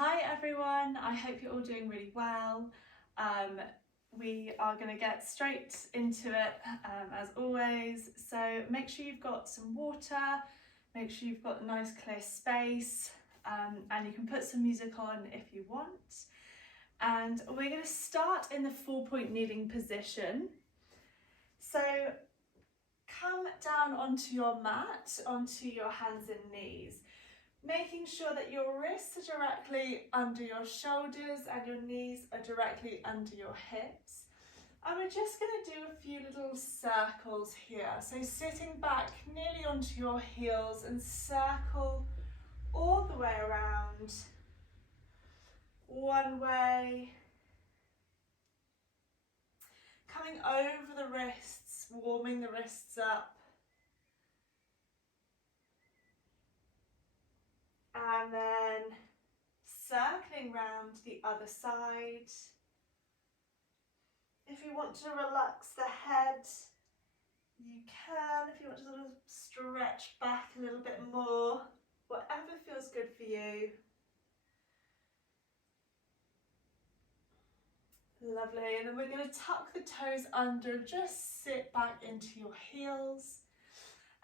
Hi everyone, I hope you're all doing really well. We are going to get straight into it as always, so make sure you've got some water, make sure you've got a nice clear space, and you can put some music on if you want. And we're going to start in the 4-point kneeling position. So come down onto your mat, onto your hands and knees, making sure that your wrists are directly under your shoulders and your knees are directly under your hips. And we're just going to do a few little circles here. So sitting back nearly onto your heels and circle all the way around. One way. Coming over the wrists, warming the wrists up. And then circling round the other side. If you want to relax the head, you can. If you want to sort of stretch back a little bit more, whatever feels good for you. Lovely. And then we're going to tuck the toes under, just sit back into your heels.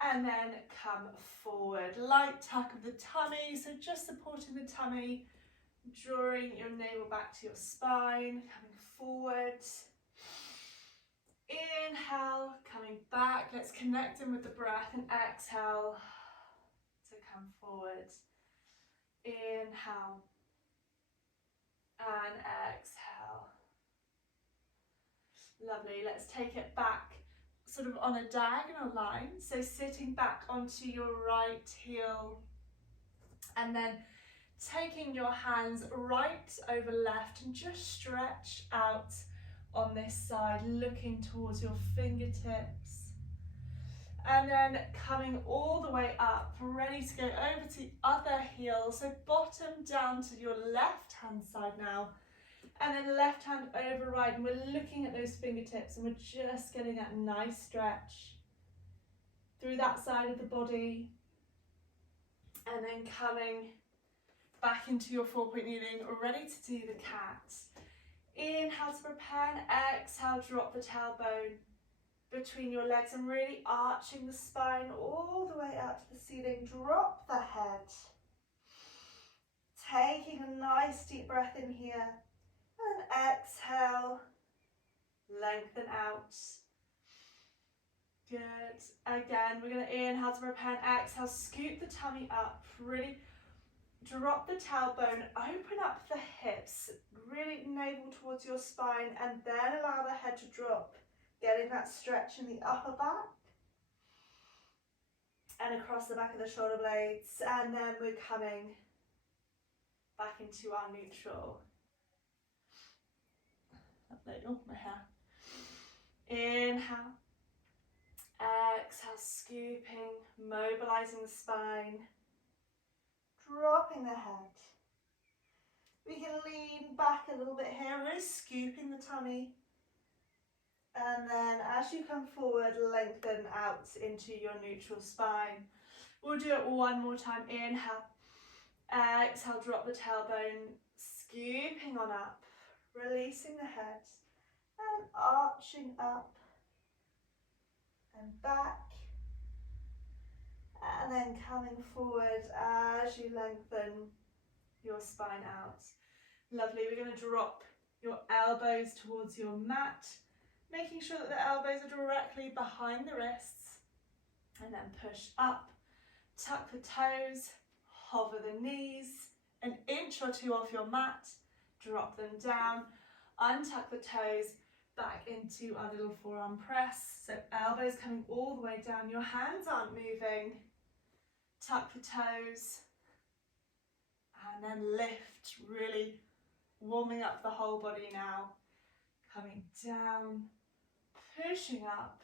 And then come forward, light tuck of the tummy, so just supporting the tummy, drawing your navel back to your spine, coming forward. Inhale, coming back, let's connect in with the breath and exhale to come forward. Inhale and exhale. Lovely, let's take it back sort of on a diagonal line, so sitting back onto your right heel and then taking your hands right over left and just stretch out on this side, looking towards your fingertips, and then coming all the way up, ready to go over to the other heel, so bottom down to your left hand side now. And then left hand over right, and we're looking at those fingertips and we're just getting that nice stretch through that side of the body. And then coming back into your 4-point kneeling, ready to do the cat. Inhale to prepare and exhale, drop the tailbone between your legs and really arching the spine all the way out to the ceiling. Drop the head. Taking a nice deep breath in here. And exhale, lengthen out. Good. Again, we're going to inhale to prepare and exhale, scoop the tummy up, really drop the tailbone, open up the hips, really navel towards your spine, and then allow the head to drop, getting that stretch in the upper back and across the back of the shoulder blades. And then we're coming back into our neutral. Oh, my hair. Inhale, exhale, scooping, mobilizing the spine, dropping the head. We can lean back a little bit here, really scooping the tummy. And then as you come forward, lengthen out into your neutral spine. We'll do it one more time. Inhale, exhale, drop the tailbone, scooping on up. Releasing the head and arching up and back, and then coming forward as you lengthen your spine out. Lovely. We're going to drop your elbows towards your mat, making sure that the elbows are directly behind the wrists, and then push up, tuck the toes, hover the knees, an inch or two off your mat. Drop them down, untuck the toes, back into our little forearm press. So elbows coming all the way down, your hands aren't moving. Tuck the toes, and then lift, really warming up the whole body now. Coming down, pushing up,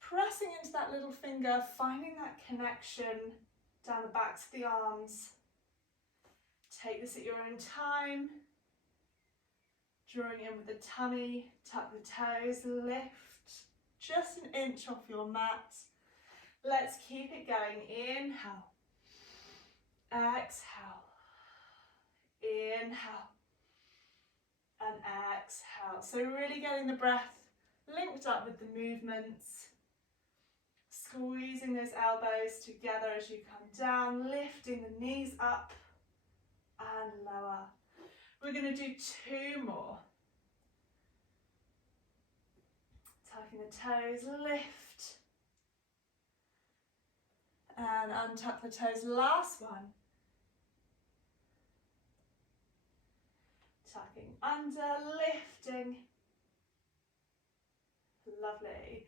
pressing into that little finger, finding that connection down the backs of the arms. Take this at your own time. Drawing in with the tummy, tuck the toes, lift just an inch off your mat. Let's keep it going. Inhale, exhale, Inhale and exhale. So really getting the breath linked up with the movements. Squeezing those elbows together as you come down, lifting the knees up and lower. We're going to do 2 more. Tucking the toes, lift. And untuck the toes, last one. Tucking under, lifting. Lovely.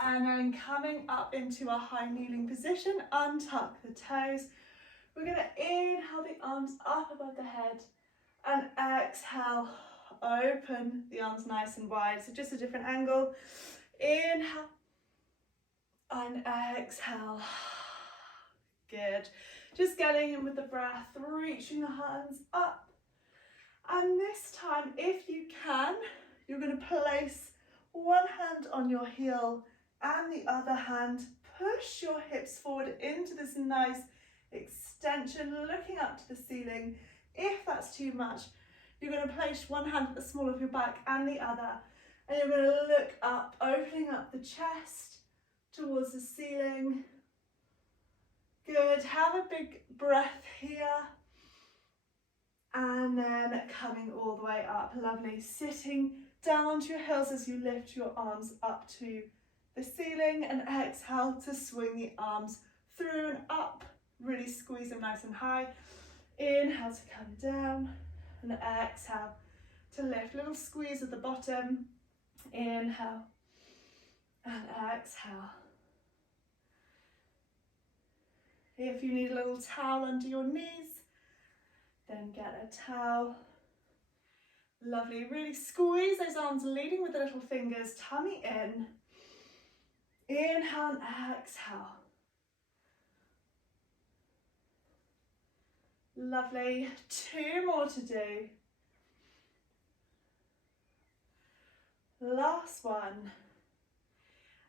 And then coming up into a high kneeling position, untuck the toes. We're going to inhale the arms up above the head and exhale, open the arms nice and wide. So just a different angle. Inhale and exhale. Good. Just getting in with the breath, reaching the hands up. And this time, if you can, you're going to place one hand on your heel and the other hand, push your hips forward into this nice extension, looking up to the ceiling. If that's too much, you're going to place one hand at the small of your back and the other, and you're going to look up, opening up the chest towards the ceiling. Good. Have a big breath here. And then coming all the way up. Lovely. Sitting down onto your heels as you lift your arms up to the ceiling, and exhale to swing the arms through and up. Really squeeze them nice and high. Inhale to come down, and exhale to lift. Little squeeze at the bottom. Inhale and exhale. If you need a little towel under your knees, then get a towel. Lovely. Really squeeze those arms, leading with the little fingers, tummy in. Inhale and exhale. Lovely. 2 more to do. Last one.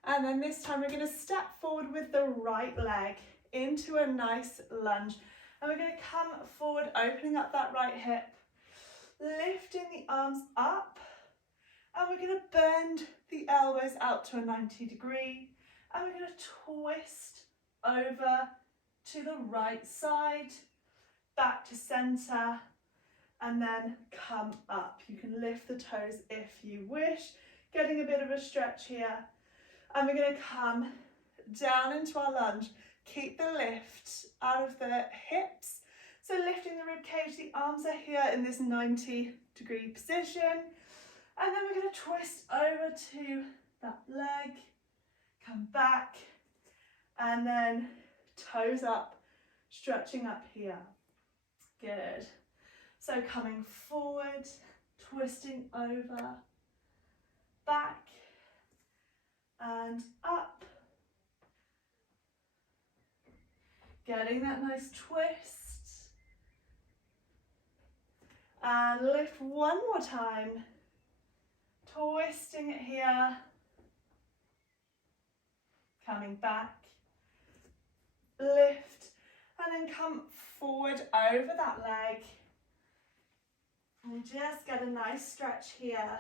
And then this time we're going to step forward with the right leg into a nice lunge. And we're going to come forward, opening up that right hip, lifting the arms up, and we're going to bend the elbows out to a 90 degree, and we're going to twist over to the right side, back to center, and then come up. You can lift the toes if you wish, getting a bit of a stretch here. And we're going to come down into our lunge. Keep the lift out of the hips. So lifting the rib cage, the arms are here in this 90 degree position. And then we're going to twist over to that leg, come back, and then toes up, stretching up here. Good. So coming forward, twisting over, back, and up. Getting that nice twist. And lift one more time. Twisting it here. Coming back. Lift. And then come forward over that leg. And just get a nice stretch here.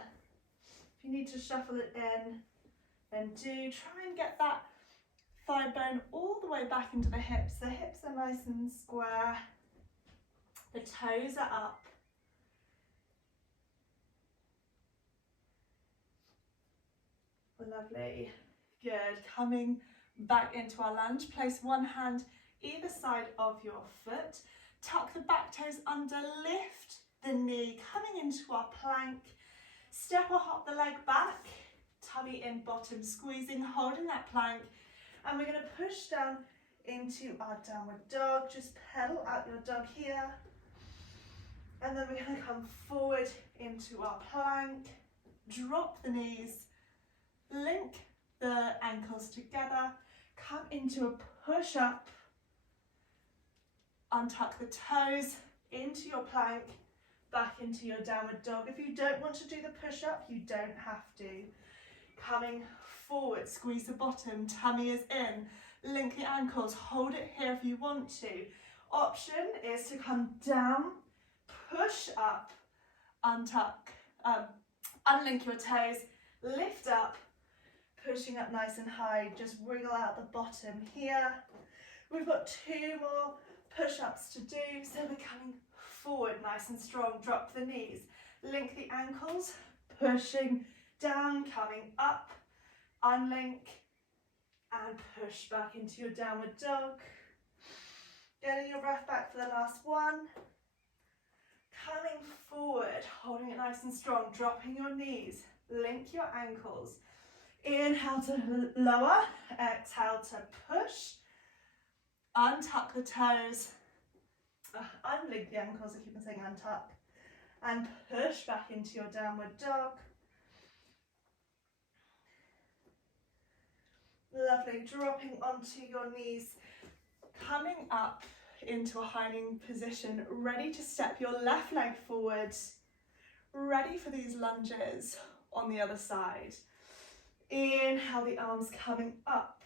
If you need to shuffle it in, then do. Try and get that thigh bone all the way back into the hips. The hips are nice and square. The toes are up. Lovely. Good. Coming back into our lunge. Place one hand either side of your foot. Tuck the back toes under. Lift the knee. Coming into our plank. Step or hop the leg back. Tummy in, bottom squeezing, holding that plank. And we're going to push down into our downward dog. Just pedal out your dog here. And then we're going to come forward into our plank. Drop the knees. Link the ankles together. Come into a push up. Untuck the toes into your plank. Back into your downward dog. If you don't want to do the push up, you don't have to. Coming forward, squeeze the bottom, tummy is in, link the ankles, hold it here if you want to. Option is to come down, push push up, untuck, unlink your toes, lift up, pushing up nice and high, just wriggle out the bottom here. We've got 2 more push-ups to do, so we're coming forward nice and strong, drop the knees, link the ankles, pushing down, coming up, unlink, and push back into your downward dog. Getting your breath back for the last one. Coming forward, holding it nice and strong, dropping your knees, link your ankles. Inhale to lower, exhale to push. Untuck the toes, unlink the ankles, I keep on saying untuck, and push back into your downward dog. Lovely, dropping onto your knees, coming up into a high knee position, ready to step your left leg forward, ready for these lunges on the other side. Inhale, the arms coming up.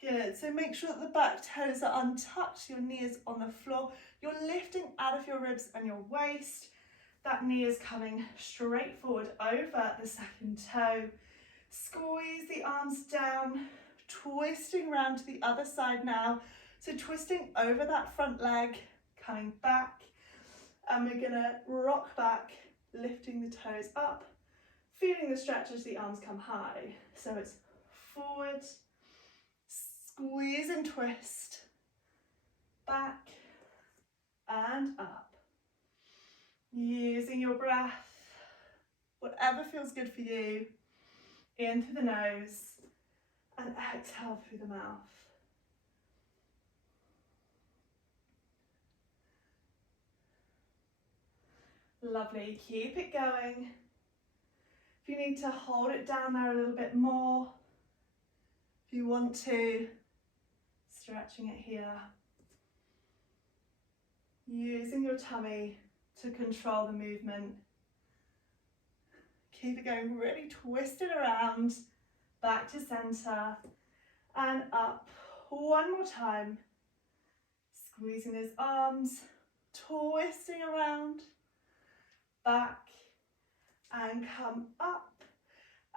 Good, so make sure that the back toes are untouched, your knee is on the floor, you're lifting out of your ribs and your waist, that knee is coming straight forward over the second toe. Squeeze the arms down, twisting around to the other side now, so twisting over that front leg, coming back, and we're gonna rock back, lifting the toes up, feeling the stretch as the arms come high, so it's forward, squeeze and twist, back and up. Using your breath, whatever feels good for you, in through the nose and exhale through the mouth. Lovely, keep it going. If you need to hold it down there a little bit more, if you want to, stretching it here. Using your tummy to control the movement. Keep it going, really twist it around, back to center, and up. One more time. Squeezing those arms, twisting around, back, and come up.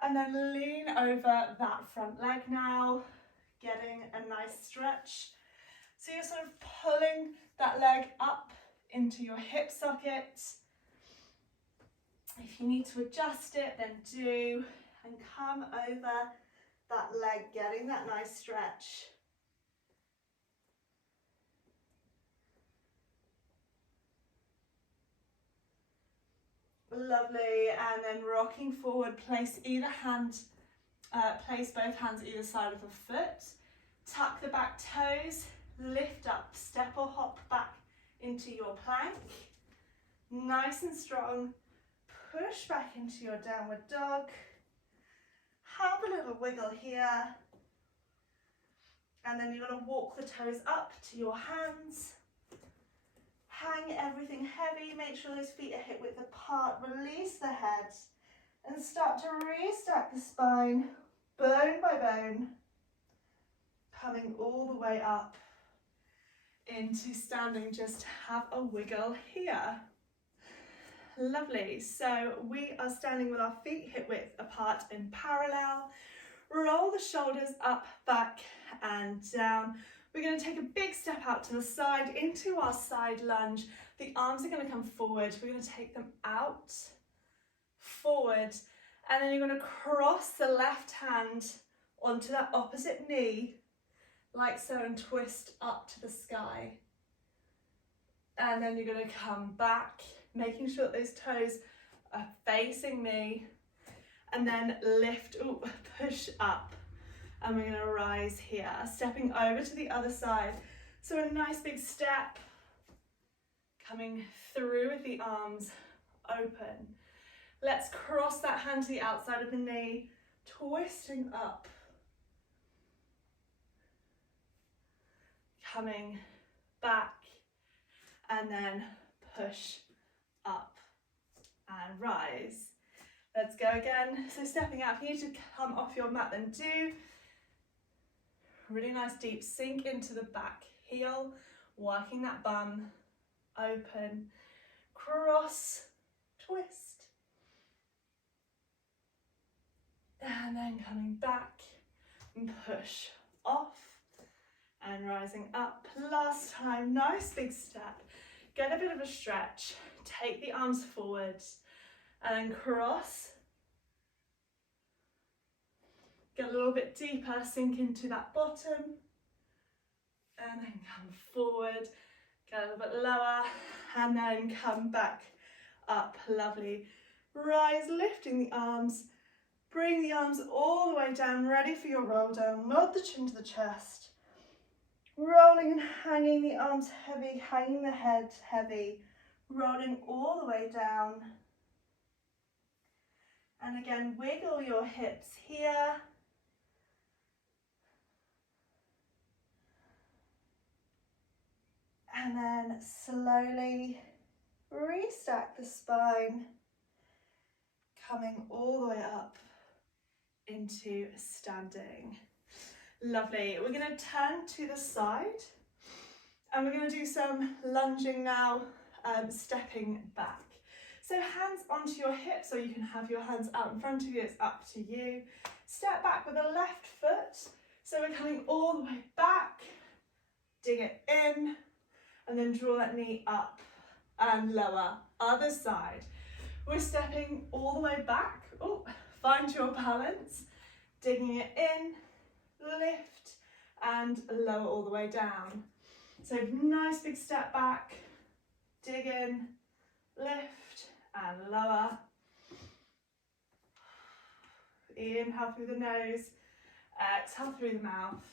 And then lean over that front leg now, getting a nice stretch. So you're sort of pulling that leg up into your hip socket. If you need to adjust it, then do, and come over that leg, getting that nice stretch. Lovely, and then rocking forward, place both hands either side of the foot, tuck the back toes, lift up, step or hop back into your plank, nice and strong, push back into your downward dog, have a little wiggle here, and then you're going to walk the toes up to your hands. Hang everything heavy, make sure those feet are hip width apart, release the head, and start to restack the spine, bone by bone, coming all the way up into standing. Just have a wiggle here. Lovely, so we are standing with our feet hip width apart in parallel. Roll the shoulders up, back, and down. We're going to take a big step out to the side into our side lunge. The arms are going to come forward. We're going to take them out, forward, and then you're going to cross the left hand onto that opposite knee, like so, and twist up to the sky. And then you're going to come back, making sure that those toes are facing me, and then lift, push up. And we're going to rise here, stepping over to the other side. So a nice big step, coming through with the arms open. Let's cross that hand to the outside of the knee, twisting up. Coming back, and then push up and rise. Let's go again. So stepping out, if you need to come off your mat, then do. Really nice deep sink into the back heel, working that bum open, cross, twist. And then coming back and push off and rising up. Last time, nice big step. Get a bit of a stretch. Take the arms forward and then cross. Get a little bit deeper, sink into that bottom. And then come forward, get a little bit lower, and then come back up. Lovely. Rise, lifting the arms. Bring the arms all the way down, ready for your roll down. Nod the chin to the chest. Rolling and hanging the arms heavy, hanging the head heavy. Rolling all the way down. And again, wiggle your hips here. And then slowly restack the spine, coming all the way up into standing. Lovely. We're going to turn to the side and we're going to do some lunging now, stepping back. So hands onto your hips, or you can have your hands out in front of you, it's up to you. Step back with the left foot. So we're coming all the way back, dig it in, and then draw that knee up and lower. Other side. We're stepping all the way back. Oh, find your balance. Digging it in, lift, and lower all the way down. So nice big step back, dig in, lift, and lower. Inhale through the nose, exhale through the mouth.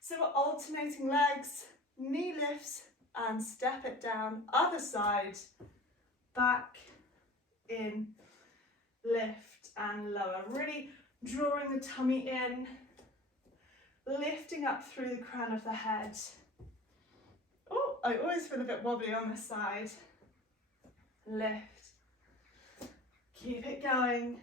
So we're alternating legs, knee lifts, and step it down. Other side, back, in, lift, and lower. Really drawing the tummy in, lifting up through the crown of the head. Oh, I always feel a bit wobbly on this side. Lift. Keep it going.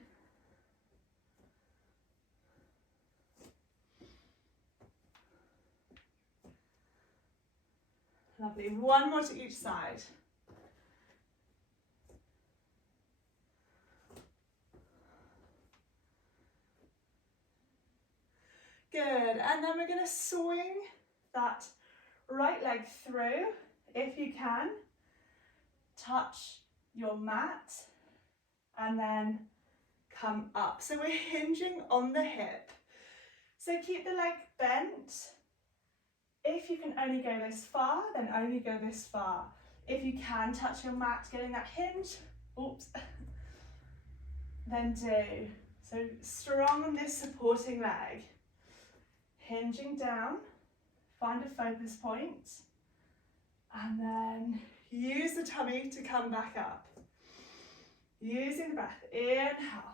Lovely. One more to each side. Good. And then we're going to swing that right leg through, if you can. Touch your mat and then come up. So we're hinging on the hip. So keep the leg bent. If you can only go this far, then only go this far. If you can touch your mat, getting that hinge, oops, then do. So strong on this supporting leg. Hinging down, find a focus point, and then use the tummy to come back up. Using the breath, inhale.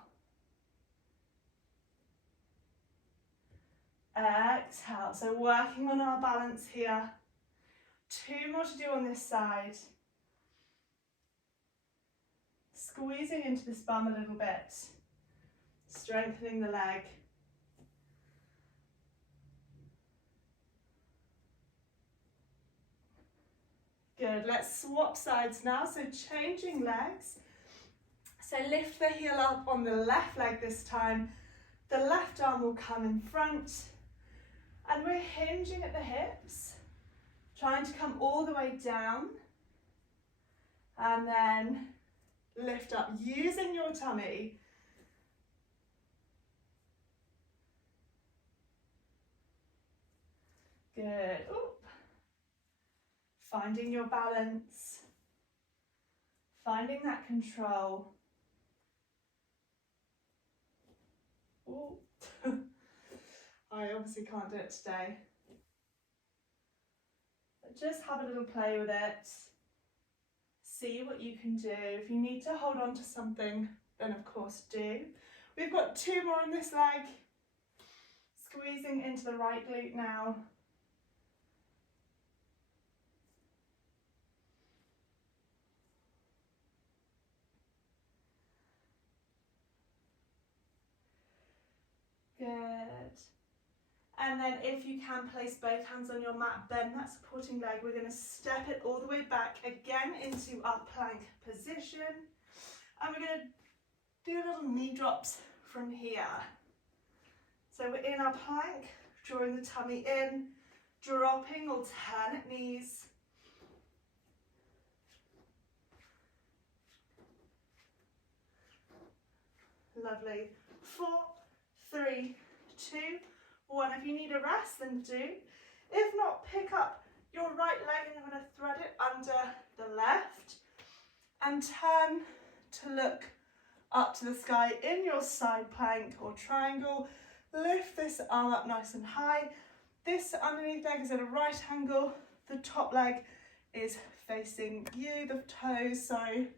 Exhale, so working on our balance here. 2 more to do on this side. Squeezing into this bum a little bit, strengthening the leg. Good, let's swap sides now, so changing legs. So lift the heel up on the left leg this time. The left arm will come in front. And we're hinging at the hips, trying to come all the way down. And then lift up, using your tummy. Good. Ooh. Finding your balance, finding that control. Ooh. I obviously can't do it today. But just have a little play with it. See what you can do. If you need to hold on to something, then of course do. We've got 2 more on this leg. Squeezing into the right glute now. Good. And then if you can, place both hands on your mat, bend that supporting leg. We're going to step it all the way back again into our plank position. And we're going to do little knee drops from here. So we're in our plank, drawing the tummy in, dropping alternate knees. Lovely. 4, 3, 2, 1. If you need a rest, then do. If not, pick up your right leg and you're going to thread it under the left and turn to look up to the sky in your side plank or triangle. Lift this arm up nice and high. This underneath leg is at a right angle. The top leg is facing you, the toes, sorry.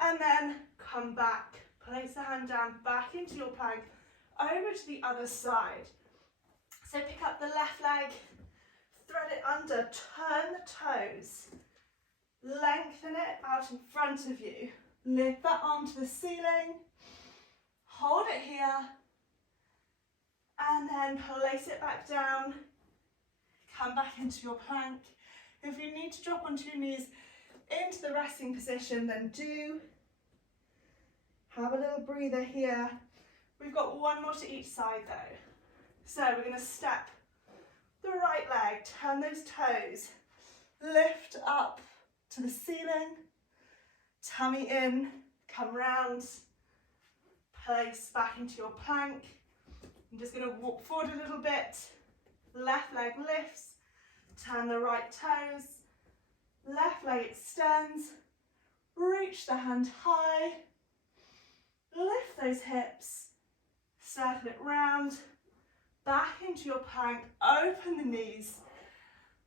And then come back. Place the hand down, back into your plank, over to the other side. So pick up the left leg, thread it under, turn the toes, lengthen it out in front of you. Lift that arm to the ceiling, hold it here, and then place it back down. Come back into your plank. If you need to drop onto your knees into the resting position, then do. Have a little breather here. We've got one more to each side though. So we're going to step the right leg, turn those toes, lift up to the ceiling, tummy in, come round, place back into your plank. I'm just going to walk forward a little bit. Left leg lifts, turn the right toes, left leg extends, reach the hand high, lift those hips, circle it round, back into your plank, open the knees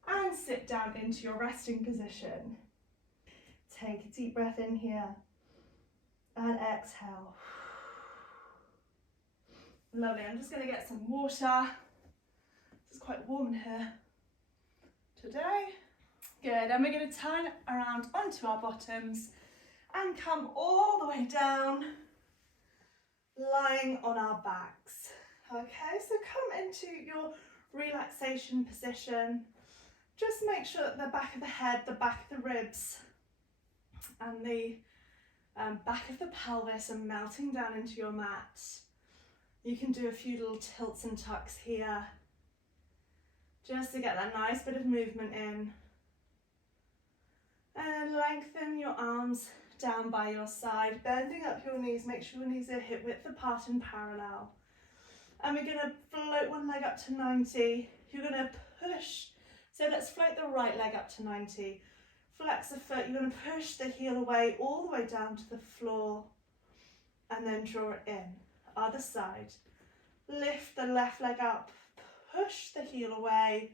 and sit down into your resting position. Take a deep breath in here and exhale. Lovely, I'm just going to get some water. It's quite warm in here today. Good, and we're going to turn around onto our bottoms and come all the way down, lying on our backs. Okay, so come into your relaxation position. Just make sure that the back of the head, the back of the ribs and the back of the pelvis are melting down into your mat. You can do a few little tilts and tucks here just to get that nice bit of movement in. And lengthen your arms down by your side, bending up your knees. Make sure your knees are hip width apart and parallel. And we're going to float one leg up to 90. You're going to push. So let's float the right leg up to 90. Flex the foot. You're going to push the heel away all the way down to the floor and then draw it in. Other side. Lift the left leg up. Push the heel away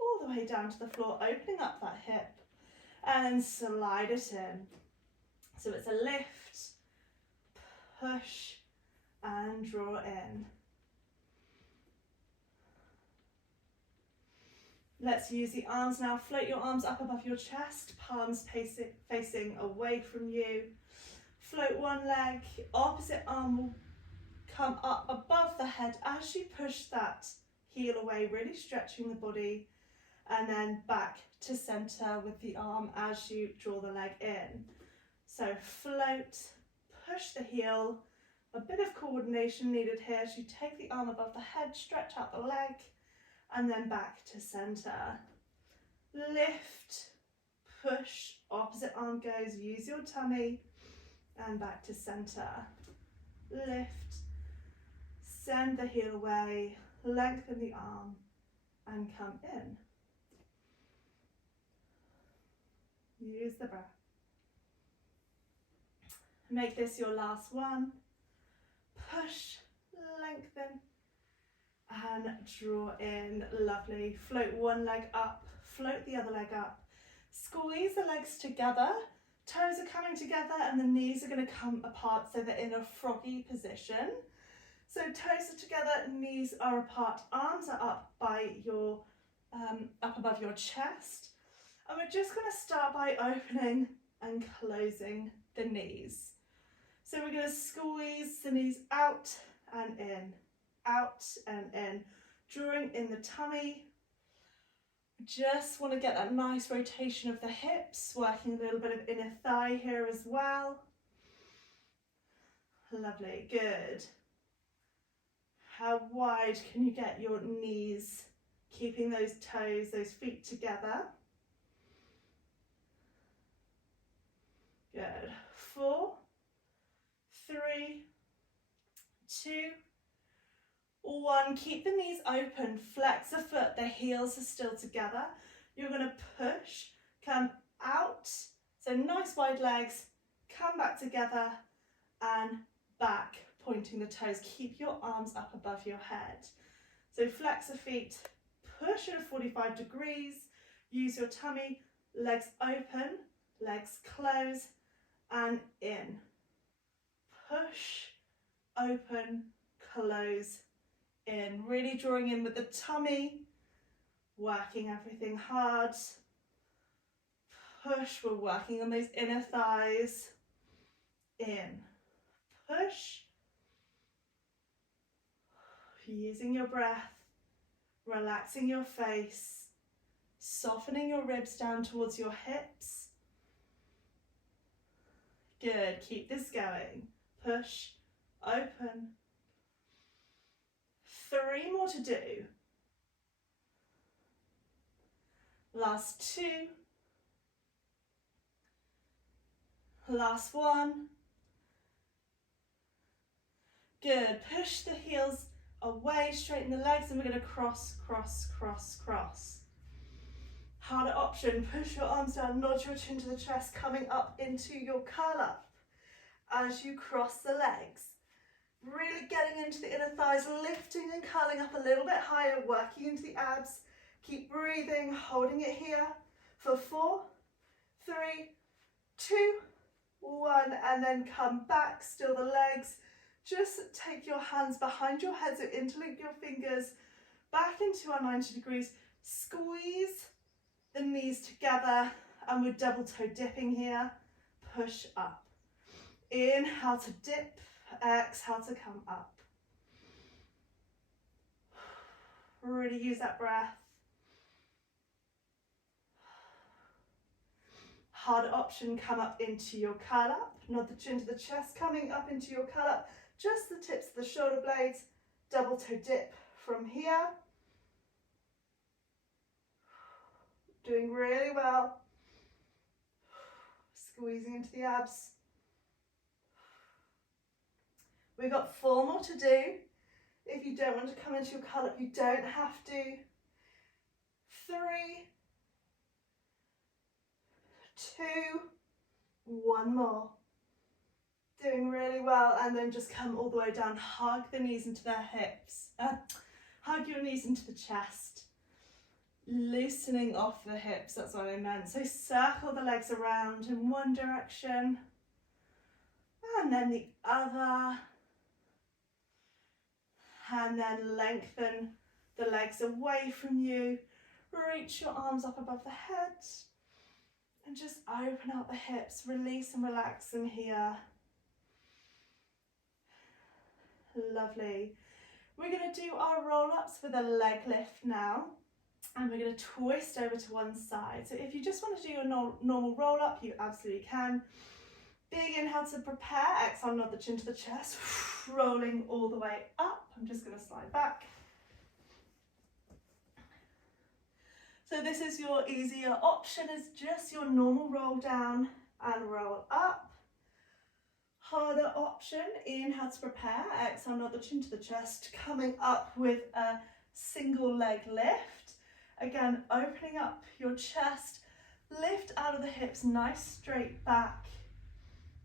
all the way down to the floor, opening up that hip and slide it in. So it's a lift, push and draw in. Let's use the arms now. Float your arms up above your chest, palms facing away from you. Float one leg, opposite arm will come up above the head as you push that heel away, really stretching the body, and then back to center with the arm as you draw the leg in. So float, push the heel, a bit of coordination needed here as you take the arm above the head, stretch out the leg, and then back to center. Lift, push, opposite arm goes, use your tummy, and back to center. Lift, send the heel away, lengthen the arm, and come in. Use the breath. Make this your last one. Push, lengthen, and draw in. Lovely. Float one leg up, float the other leg up. Squeeze the legs together. Toes are coming together and the knees are going to come apart so they're in a froggy position. So toes are together, knees are apart, arms are up by your up above your chest. And we're just going to start by opening and closing the knees. So we're going to squeeze the knees out and in, drawing in the tummy. Just want to get that nice rotation of the hips, working a little bit of inner thigh here as well. Lovely, good. How wide can you get your knees, keeping those toes, those feet together? Good. 4, 3, 2, 1. Keep the knees open, flex the foot, the heels are still together. You're going to push, come out, so nice wide legs, come back together and back, pointing the toes. Keep your arms up above your head. So flex the feet, push at 45 degrees, use your tummy, legs open, legs close and in. Push, open, close, in. Really drawing in with the tummy, working everything hard. Push, we're working on those inner thighs. In. Push. Using your breath, relaxing your face, softening your ribs down towards your hips. Good, keep this going. Push, open. 3 more to do. Last 2. Last 1. Good, push the heels away, straighten the legs, and we're going to cross, cross, cross, cross. Harder option, push your arms down, nod your chin to the chest, coming up into your curl up as you cross the legs. Really getting into the inner thighs, lifting and curling up a little bit higher, working into the abs. Keep breathing, holding it here for 4, 3, 2, 1, and then come back, still the legs. Just take your hands behind your head, so interlink your fingers back into our 90 degrees. Squeeze the knees together, and we're double toe dipping here. Push up. Inhale to dip, exhale to come up. Really use that breath. Harder option, come up into your curl up. Nod the chin to the chest, coming up into your curl up. Just the tips of the shoulder blades. Double toe dip from here. Doing really well. Squeezing into the abs. We've got 4 more to do. If you don't want to come into your curl up, you don't have to. 3, 2, 1 more. Doing really well, and then just come all the way down. Hug the knees into the hips. Hug your knees into the chest. Loosening off the hips, that's what I meant. So circle the legs around in one direction, and then the other. And then lengthen the legs away from you. Reach your arms up above the head. And just open out the hips. Release and relax them here. Lovely. We're going to do our roll-ups with a leg lift now. And we're going to twist over to one side. So if you just want to do your normal roll-up, you absolutely can. Big inhale to prepare. Exhale, nod the chin to the chest. Rolling all the way up. I'm just going to slide back. So this is your easier option, is just your normal roll down and roll up. Harder option, inhale to prepare. Exhale, nod the chin to the chest, coming up with a single leg lift. Again, opening up your chest, lift out of the hips, nice straight back,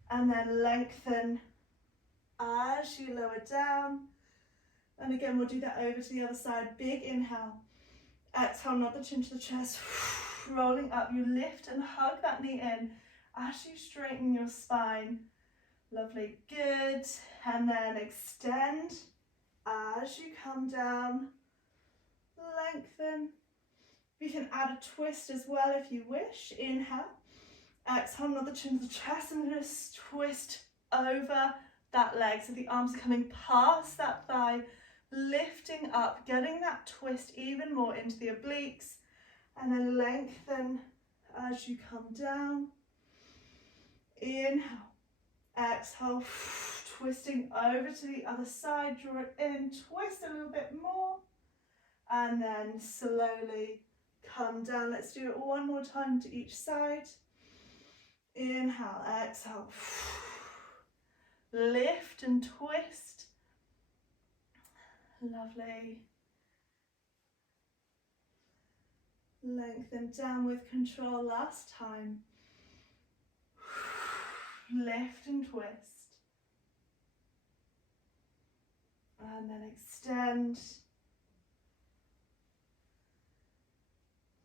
and then lengthen as you lower down. And again, we'll do that over to the other side. Big inhale. Exhale, nod the chin to the chest. Rolling up, you lift and hug that knee in as you straighten your spine. Lovely, good. And then extend as you come down. Lengthen. You can add a twist as well if you wish. Inhale. Exhale, nod the chin to the chest. I'm going to twist over that leg, so the arms are coming past that thigh, lifting up, getting that twist even more into the obliques, and then lengthen as you come down. Inhale, exhale, twisting over to the other side, draw it in, twist a little bit more, and then slowly come down. Let's do it one more time to each side. Inhale, exhale, lift and twist. Lovely. Lengthen down with control. Last time. Lift and twist. And then extend.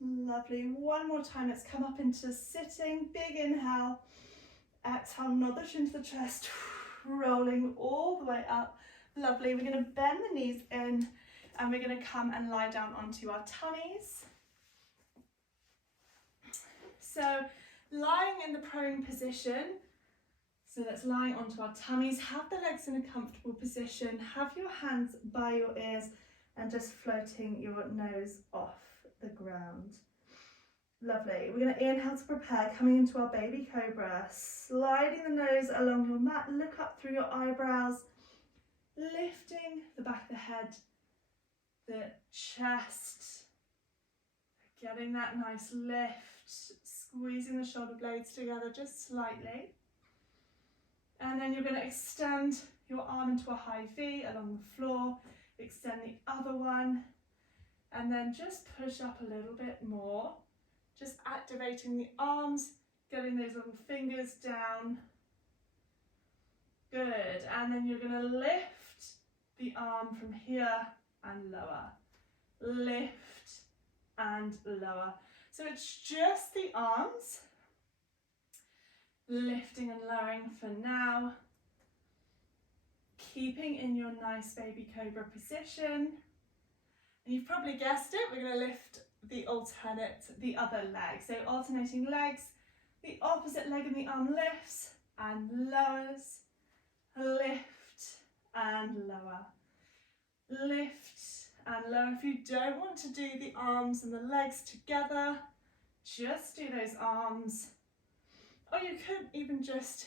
Lovely. One more time. Let's come up into sitting. Big inhale. Exhale, nod the chin to the chest. Rolling all the way up. Lovely. We're going to bend the knees in and we're going to come and lie down onto our tummies. So lying in the prone position. So that's lying onto our tummies. Have the legs in a comfortable position. Have your hands by your ears and just floating your nose off the ground. Lovely. We're going to inhale to prepare, coming into our baby cobra. Sliding the nose along your mat. Look up through your eyebrows. Lifting the back of the head, the chest. Getting that nice lift. Squeezing the shoulder blades together just slightly. And then you're going to extend your arm into a high V along the floor. Extend the other one. And then just push up a little bit more. Just activating the arms, getting those little fingers down. Good. And then you're going to lift the arm from here and lower. Lift and lower. So it's just the arms. Lifting and lowering for now. Keeping in your nice baby cobra position. And you've probably guessed it, we're going to lift the other leg. So alternating legs, the opposite leg and the arm lifts and lowers. Lift and lower. Lift and lower. If you don't want to do the arms and the legs together, just do those arms. Or you could even just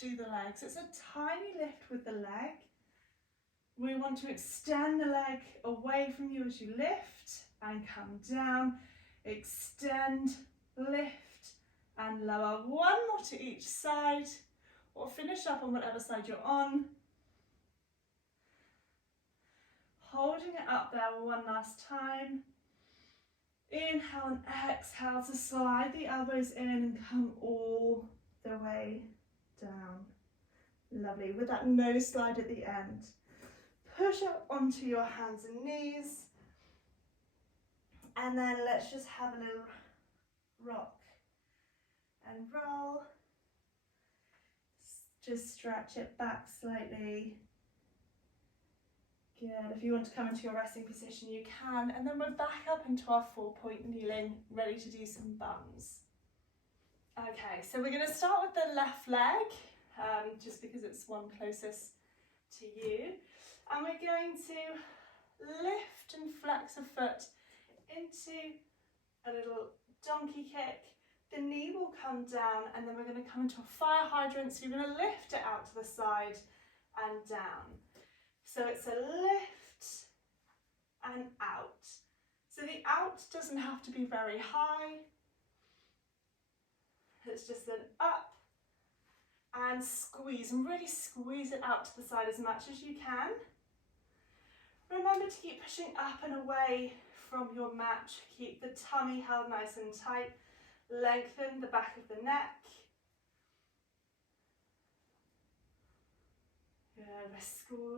do the legs. It's a tiny lift with the leg. We want to extend the leg away from you as you lift and come down. Extend, lift and lower. One more to each side, or finish up on whatever side you're on. Holding it up there one last time. Inhale and exhale to slide the elbows in and come all the way down. Lovely. With that nose slide at the end. Push up onto your hands and knees. And then let's just have a little rock and roll. Just stretch it back slightly. Good. If you want to come into your resting position, you can. And then we're back up into our 4-point kneeling, ready to do some bums. Okay, so we're going to start with the left leg, just because it's one closest to you. And we're going to lift and flex a foot into a little donkey kick. The knee will come down and then we're going to come into a fire hydrant. So you're going to lift it out to the side and down. So it's a lift and out. So the out doesn't have to be very high. It's just an up and squeeze, and really squeeze it out to the side as much as you can. Remember to keep pushing up and away from your mat. Keep the tummy held nice and tight. Lengthen the back of the neck. Good. We're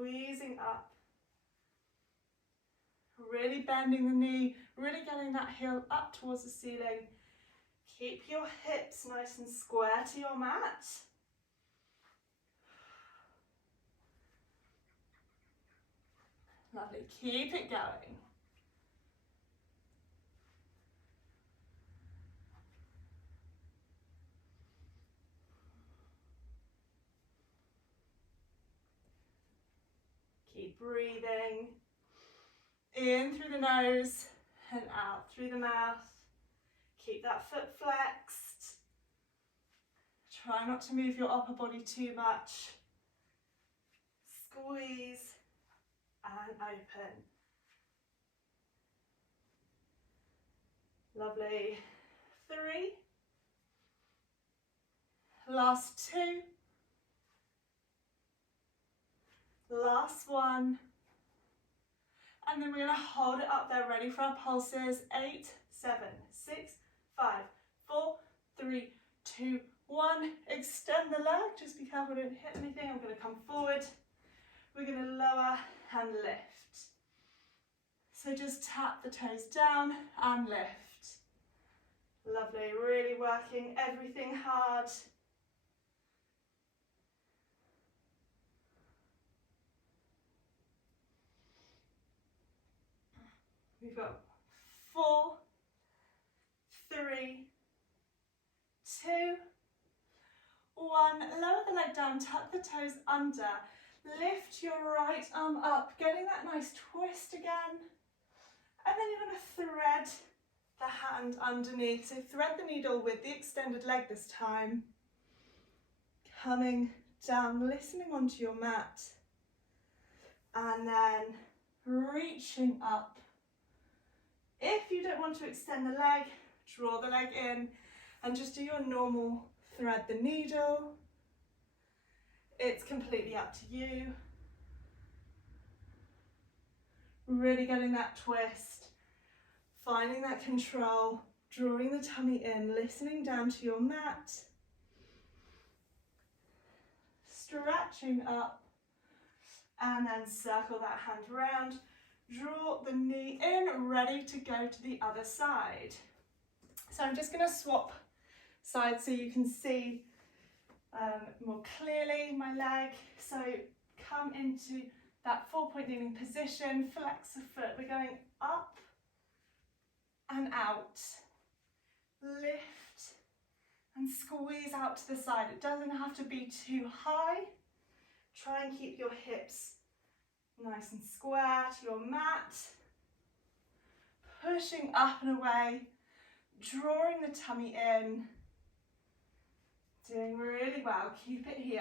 squeezing up. Really bending the knee, really getting that heel up towards the ceiling. Keep your hips nice and square to your mat. Lovely. Keep it going. Keep breathing. In through the nose and out through the mouth. Keep that foot flexed. Try not to move your upper body too much. Squeeze and open. Lovely. 3. Last 2. Last 1. And then we're going to hold it up there, ready for our pulses. 8, 7, 6, 5, 4, 3, 2, 1. Extend the leg. Just be careful, don't hit anything. I'm going to come forward. We're going to lower and lift. So just tap the toes down and lift. Lovely. Really working everything hard. We've got 4, 3, 2, 1. Lower the leg down, tuck the toes under. Lift your right arm up, getting that nice twist again. And then you're going to thread the hand underneath. So thread the needle with the extended leg this time. Coming down, listening onto your mat. And then reaching up. If you don't want to extend the leg, draw the leg in and just do your normal thread the needle. It's completely up to you. Really getting that twist, finding that control, drawing the tummy in, listening down to your mat. Stretching up and then circle that hand around. Draw the knee in, ready to go to the other side. So I'm just going to swap sides so you can see more clearly my leg. So come into that 4-point kneeling position, flex the foot. We're going up and out. Lift and squeeze out to the side. It doesn't have to be too high. Try and keep your hips nice and square to your mat. Pushing up and away, drawing the tummy in. Doing really well, keep it here.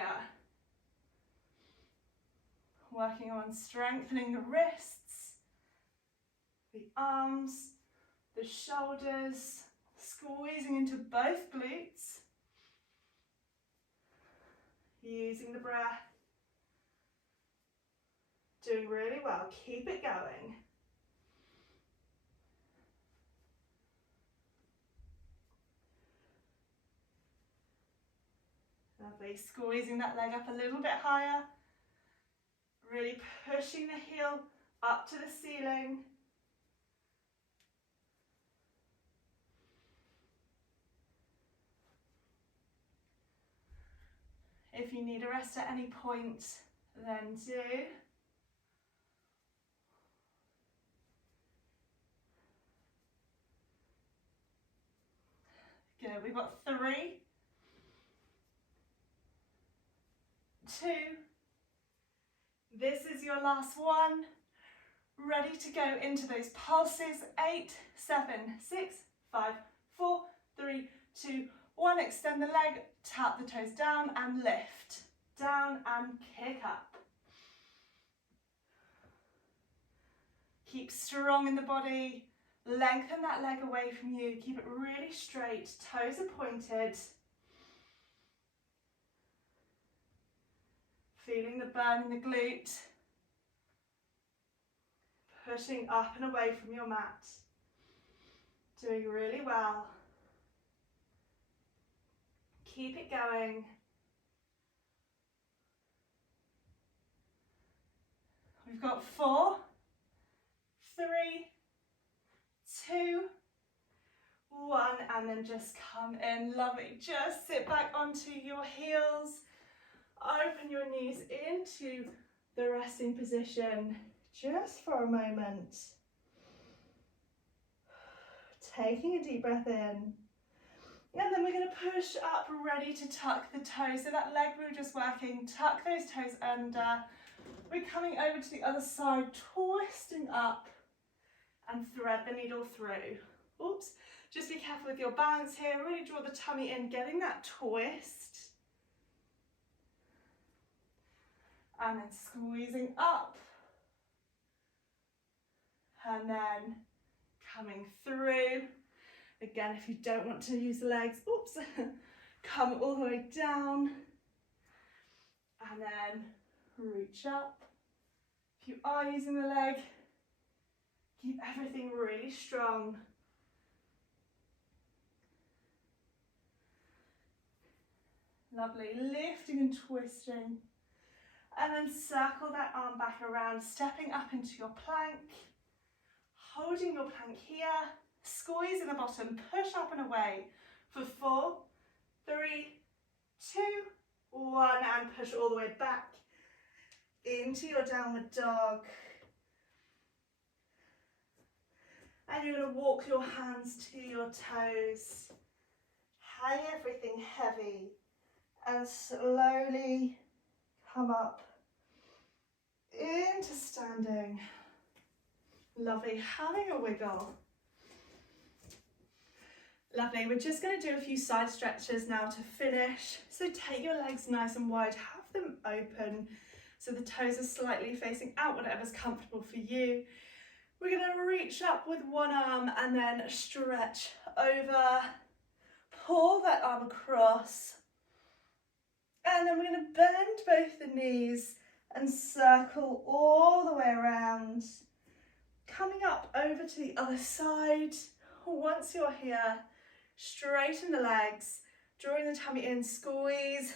Working on strengthening the wrists, the arms, the shoulders, squeezing into both glutes. Using the breath. Doing really well, keep it going. Lovely, squeezing that leg up a little bit higher. Really pushing the heel up to the ceiling. If you need a rest at any point, then do. Good, we've got 3, 2, this is your last one. Ready to go into those pulses. 8, 7, 6, 5, 4, 3, 2, 1. Extend the leg, tap the toes down and lift. Down and kick up. Keep strong in the body. Lengthen that leg away from you. Keep it really straight. Toes are pointed. Feeling the burn in the glute. Pushing up and away from your mat. Doing really well. Keep it going. We've got 4, 3, 2, 1, and then just come in. Lovely. Just sit back onto your heels. Open your knees into the resting position just for a moment. Taking a deep breath in. And then we're going to push up, ready to tuck the toes. So that leg we were just working, tuck those toes under. We're coming over to the other side, twisting up and thread the needle through. Oops, just be careful with your balance here, really draw the tummy in, getting that twist. And then squeezing up. And then coming through. Again, if you don't want to use the legs, oops, come all the way down. And then reach up. If you are using the leg, keep everything really strong. Lovely, lifting and twisting. And then circle that arm back around, stepping up into your plank. Holding your plank here, squeezing the bottom, push up and away for 4, 3, 2, 1, and push all the way back into your downward dog. And you're going to walk your hands to your toes. Hang everything heavy and slowly come up into standing. Lovely, having a wiggle. Lovely, we're just going to do a few side stretches now to finish. So take your legs nice and wide, have them open so the toes are slightly facing out, whatever's comfortable for you. We're going to reach up with one arm and then stretch over, pull that arm across, and then we're going to bend both the knees and circle all the way around, coming up over to the other side. Once you're here, straighten the legs, drawing the tummy in, squeeze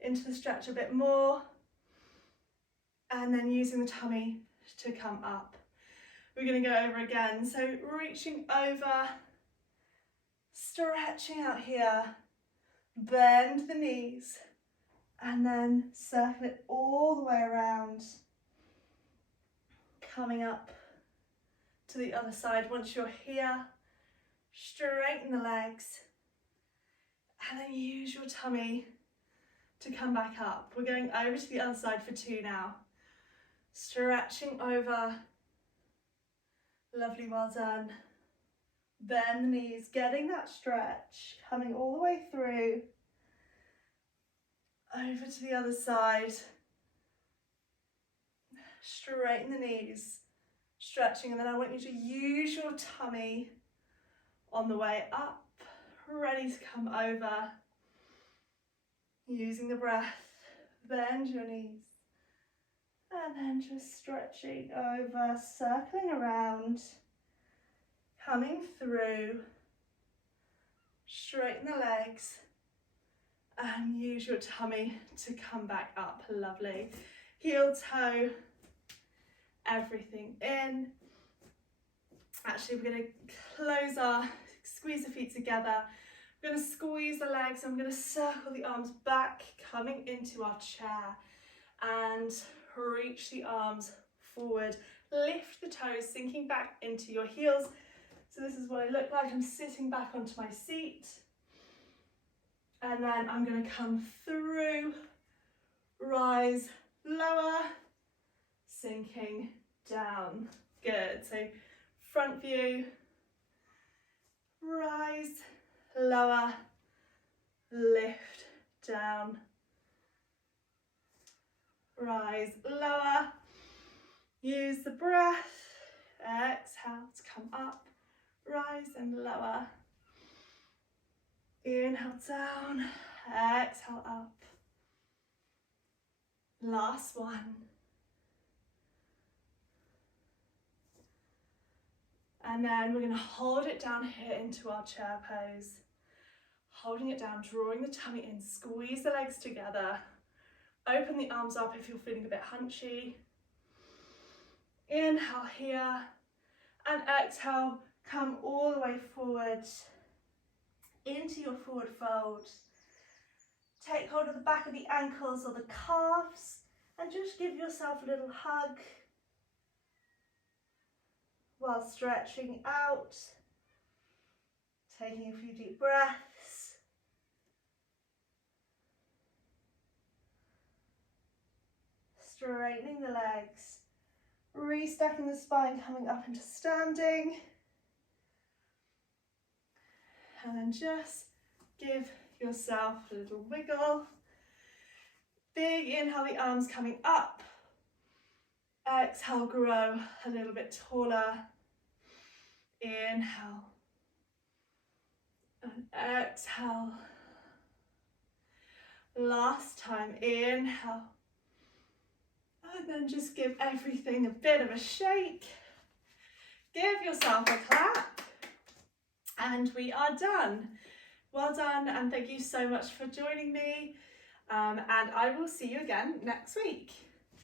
into the stretch a bit more, and then using the tummy to come up. We're going to go over again, so reaching over, stretching out here, bend the knees, and then circle it all the way around, coming up to the other side. Once you're here, straighten the legs, and then use your tummy to come back up. We're going over to the other side for 2 now. Stretching over. Lovely, well done. Bend the knees, getting that stretch, coming all the way through. Over to the other side. Straighten the knees, stretching, and then I want you to use your tummy on the way up, ready to come over. Using the breath, bend your knees, and then just stretching over, circling around, coming through. Straighten the legs and use your tummy to come back up. Lovely. Heel toe, everything in. Actually, we're going to squeeze the feet together. We're going to squeeze the legs. I'm going to circle the arms back, coming into our chair, and reach the arms forward. Lift the toes, sinking back into your heels. So this is what I look like. I'm sitting back onto my seat. And then I'm going to come through, rise, lower, sinking down. Good. So front view, rise, lower, lift, down, rise, lower. Use the breath. Exhale to come up, rise and lower. Inhale down, exhale up. Last one. And then we're going to hold it down here into our chair pose. Holding it down, drawing the tummy in, squeeze the legs together. Open the arms up if you're feeling a bit hunchy. Inhale here, and exhale, come all the way forward into your forward fold. Take hold of the back of the ankles or the calves and just give yourself a little hug while stretching out, taking a few deep breaths. Straightening the legs, Restacking the spine, coming up into standing. And then just give yourself a little wiggle. Big inhale, the arms coming up. Exhale, grow a little bit taller. Inhale. And exhale. Last time, inhale. And then just give everything a bit of a shake. Give yourself a clap. And we are done. Well done, and thank you so much for joining me. And I will see you again next week.